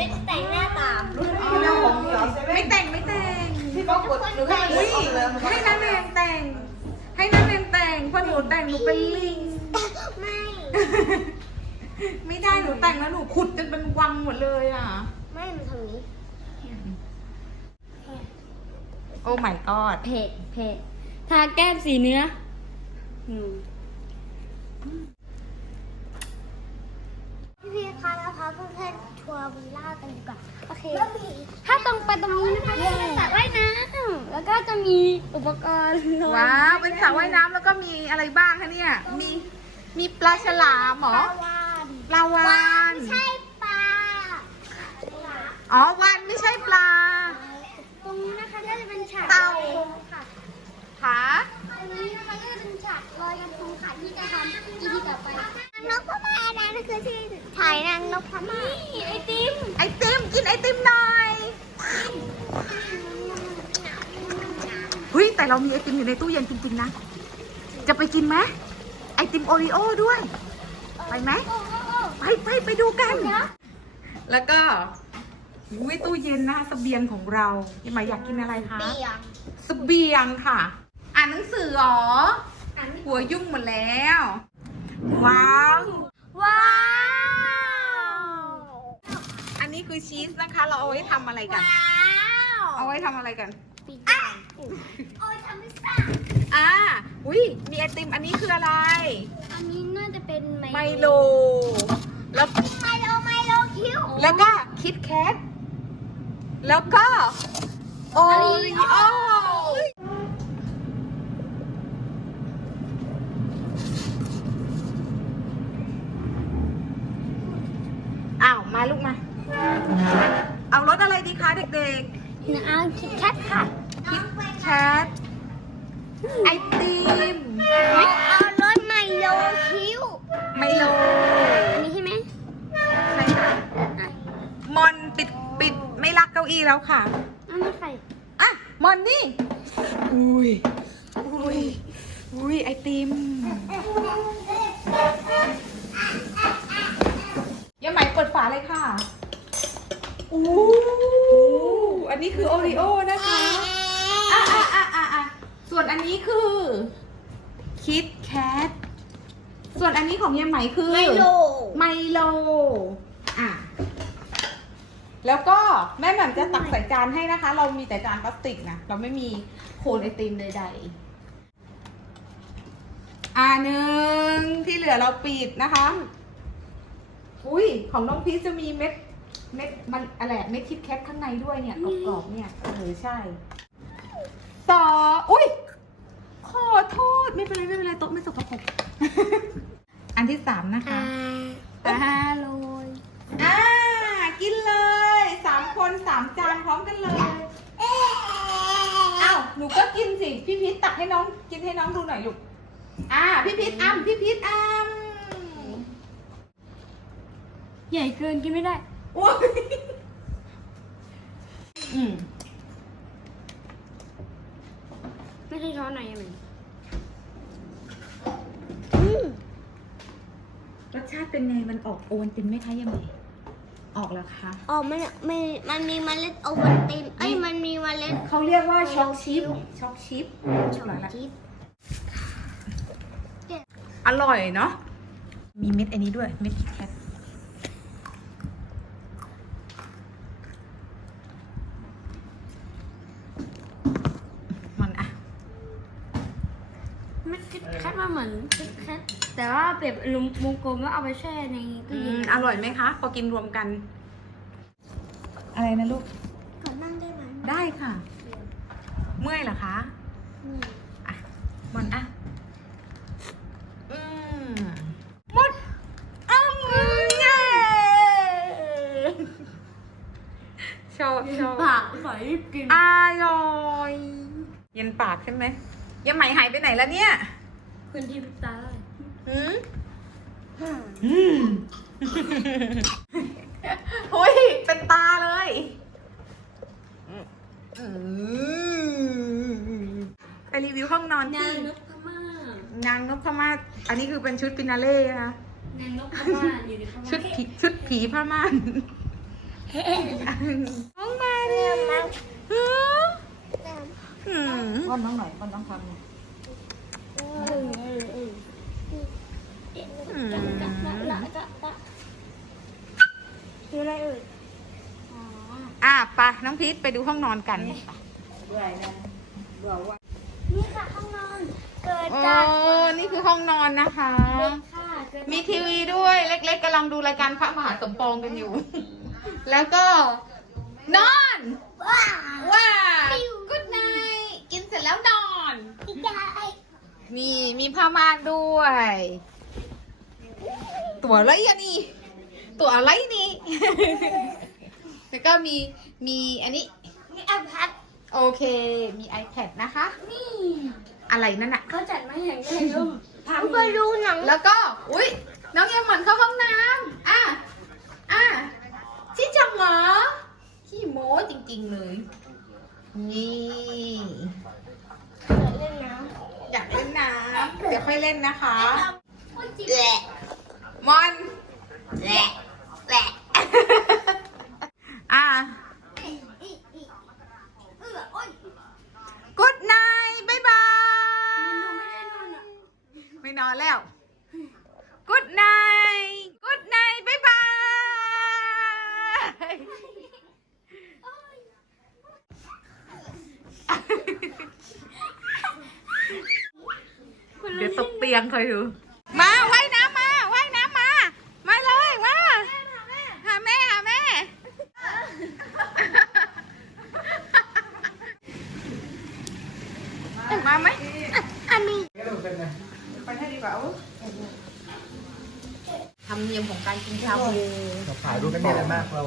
ไม่แต่งหน้าตามทุกคนเของใเหรอต่ไม่นแต่งไม่แต่งพี่ป๊อกดหนูให้หน้นักเรีแต่ง ให้น้าแรีแต่งเพราะหนูแต่งหนูเป็นลิง ไม่ไม่ได้หนูแต่งแล้วหนูขุดจนเป็นวังหมดเลยอะ ไม่มันทำนี้ โอ้ไม่กอดเพ็ดเพ็ดทาแก้มสีเนื้อ พี่พีคะแล้วคะเพื่อนๆทัวร์วิลล่ากันดีกว่าโอเคถ้าตรงไปตรงนู้นนะคะจะเป็นสระว่ายน้ำแล้วก็จะมีอุปกรณ์ลอยว้าวเป็นสระว่ายน้ำแล้วก็มีอะไรบ้างคะเนี่ยมีมีปลาฉลามเหรอวานปลาวานไม่ใช่ปลาอ๋อวานไม่ใช่ปลา ตรงนี้นะคะก็จะเป็นฉากเต่าลอยกระทงค่ะขาตรงนี้นะคะก็จะเป็นฉากลอยกระทงค่ะที่จะทำอีพีต่อไปนกพม่านะนั่นคือที่ถ่ายนางนกพม่าไอติม ไอติมกินไอติมหน่อยเฮ้ยแต่เรามีไอติมอยู่ในตู้เย็นจริงๆนะ จะไปกินไหมไอติมโอรีโอด้วย ไปไหมไปไปไปดูกัน แล้วก็อุ้ยตู้เย็นนะคะเสบียงของเราพี่หมายอยากกินอะไรคะเปียงเสบียงค่ะ อ่านหนังสือเหรอหัวยุ่งหมดแล้ว ว้าว ว้าวอันนี้ คือชีสนะคะ เราเอาไว้ทำอะไรกัน ว้าวเอาไว้ทำอะไรกัน ปีกย่างโอ้ยทำไม่ทราบอ่า อุ้ยมีไอติมอันนี้คืออะไร อันนี้น่าจะเป็นไมโล แล้ว ไมโลไมโลคิว แล้วก็คิดแคทแล้วก็โอรีโออ้าว มาลูกมา เอารสอะไร ดีคะเด็กหนูเอาคิดแคทค่ะๆคิดแคทไอติมเอาเอารถไมโลคิวไมโลอันนี้ใช่ไหมใช่ค่ะมอนปิดปิดไม่รักเก้าอี้แล้วค่ะอันนี้ใครอะ มอนนี่ อุ้ย อุ้ย อุ้ย ไอติมอย่าไหมเปิดฝาเลยค่ะอู้ อันนี้คือโอริโอนะคะอะอะอะอะอะส่วนอันนี้คือคิดแคทส่วนอันนี้ของยายไหมคือไมโล ไมโล อะ แล้วก็แม่แหม่มจะตักใส่จานให้นะคะ เรามีแต่จานพลาสติกนะ เราไม่มีโคนไอติมใดๆ อ่าหนึ่งที่เหลือเราปิดนะคะ อุ้ยของน้องพีชจะมีเม็ด เม็ดมันอะไรอะเม็ดคิดแคทข้างในด้วยเนี่ยกรอบๆเนี่ยเออใช่ ต่อ อุ้ยขอโทษไม่เป็นไรไม่เป็นไรโต๊ะไม่สกปรกอันที่สามนะคะอ่าโรยอ่ากินเลยสามคนสามจานพร้อมกันเลยอ้าวหนูก็กินสิ พี่พีทตักให้น้องกินให้น้องดูหน่อยลูกอ่า พี่พีทอ้ำพี่พีทอ้ำใหญ่เกินกินไม่ได้โอ้ยอืมไม่ใช่ช้อนไหนไหมรสชาติเป็นไง มันออกโอวันตินไหมคะยังไงออกแล้วคะ อ๋อมันมันมันมีเมล็ดโอวัลตินเอ้ย มันมีเมล็ดเขาเรียกว่าช็อกชิป ช็อกชิปช็อกร่อยละชิป อร่อยเนาะ มีเม็ดอันนี้ด้วย เม็ดคิดแคท มันอะ ไม่คิดแคทมา เหมือนคิดแคทแต่ว่าเปรียบลุมวงกลมแล้วเอาไปแช่ในตู้อืเย็มนอร่อยไหมคะ พอกินรวมกัน อะไรนะลูก ขอนั่งได้ไหมได้ค่ะ เมื่อยเหรอคะอืมอะบอลอะอืมหมดอ้าวเย้ชอบชอบปากใสกินอร่อย เย็นปากใช่ไหมยังไหมหายไปไหนแล้วเนี่ย พื้นที่พริบตาได้หืมอืมเฮ้ย เป็นตาเลยอืมไปรีวิวห้องนอนนางที่นกพม่านางนพมาศอันนี้คือเป็นชุดฟินาเล่นะคะ นางนกพม่าอยู่ในพม่าชุดผีชุดผีผ้าม่านห้องมาเนี่ยหืมหืป้อนน้องหน่อยป้อนน้องทำหน่อย น้องพีทไปดูห้องนอนกันนี่ค่ะห้องนอน เกิดโอ้จากนี่คือห้องนอนนะคะค่ะเกิดมีทีวีด้วยเล็กๆกำลังดูรายการพระมหาสมปองกันอยู่ แล้วก็ นอน ว้าว้าวกุดไนกินเสร็จแล้วนอน พี่ยายมีมีผ้าม่านด้วย ตัวอะไรอะนี่ ตัวอะไรนี่ แล้วก็มี มีอันนี้มีแอปพัดโอเค มี iPad นะคะ นี่อะไรนั่นอะเขาจัดมาอย่างไรลูกพาไปดูหนังแล้วก็อุ้ยน้องเอมหมอนเข้าห้องน้ำอะอะชิจังเหรอขี้โม้จริงๆเลย นี่เล่นน้อยากเล่นน้ำเดี๋ยวค่อยเล่นนะคะำพูดจริงแหละมอนแหละแหละอะ เออโอ๊ย กุดไนบายบาย มันดูไม่ได้น อนอะไม่นอนแล้วกุดไนกุดไนบายบาย เดี๋ยวตกเตียงเคยดู มาว่ายน้ำมาว่ายน้ำมา มาเลยมาหาแม่หาแม่ มาไหม อันนี้ ดีกว่าทำเนียมของการกินชาบู เราถ่ายรูปไม่มีอะไรมากเรา